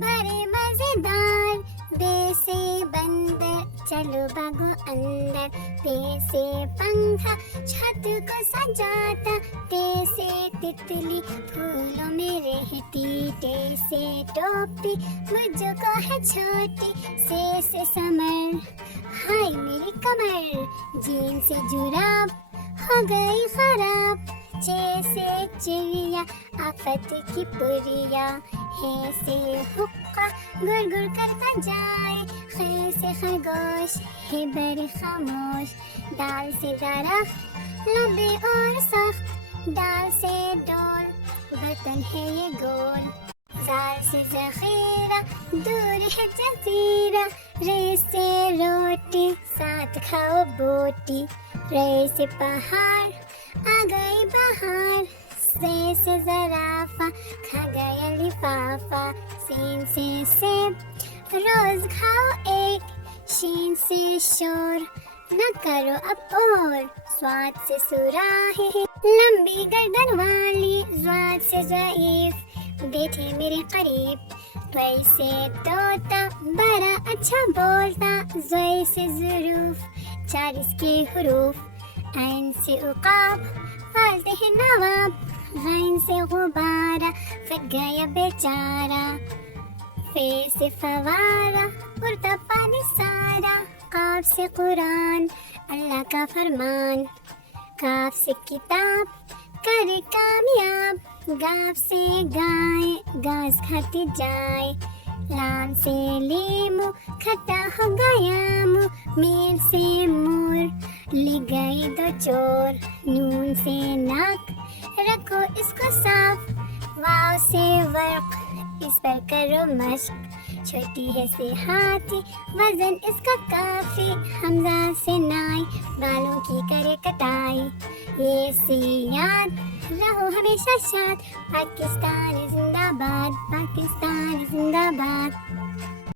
بڑے مزیدار، بے سے بندر چلو بھاگو اندر، تے سے پنکھا چھت کو سجاتا، تے سے تتلی پھولوں میں رہتی، ٹے سے ٹوپی مجھ کو ہے چھوٹی، سے سمر ہائے میری کمر، جین سے جراب ہو گئی خراب، چے سے چڑیا آفت کی پریا، ہے سے حقہ گڑ گڑ کرتا جائے، خے سے خرگوش ہے بڑی خاموش، دال سے درخت لمبے اور سخت، ڈال سے ڈول برتن ہے یہ گول، زال سے ذخیرہ دور ہے جزیرہ، رے سے روٹی ساتھ کھاؤ بوٹی، رے سے پہاڑ آ گئی بہار، سے زرافہ کھا گیا لفافہ، سین سے سیب روز کھاؤ ایک، شین سے شور نہ کرو اب اور، سواد سے سراہی لمبی گردن والی، زواد سے ضعیف بیٹھے میرے قریب، طے سے طوطا بڑا اچھا بولتا، زوئے سے ظروف 40 کے حروف، عین سے عقاب پالتے ہیں نواب، غین سے غبارہ پھٹ گیا بیچارہ، فے سے فوارہ اڑتا پانی سارا، قاف سے قرآن اللہ کا فرمان، کاف سے کتاب کرے کامیاب، گاف سے گائے گھاس کھاتی جائے، لام سے لیمو کھٹا ہو گیا منہ، میر سے مور لے گئی دو چور، نون سے ناک رکھو اس کو صاف، واو سے ورق اس پر کرو مشق، چھوٹی ہے سے ہاتھی وزن اس کا کافی، حمزہ سے نائی بالوں کی کرے کٹائی، یہ سے یاد رہو ہمیشہ شاد، پاکستان زندہ باد، پاکستان زندہ باد۔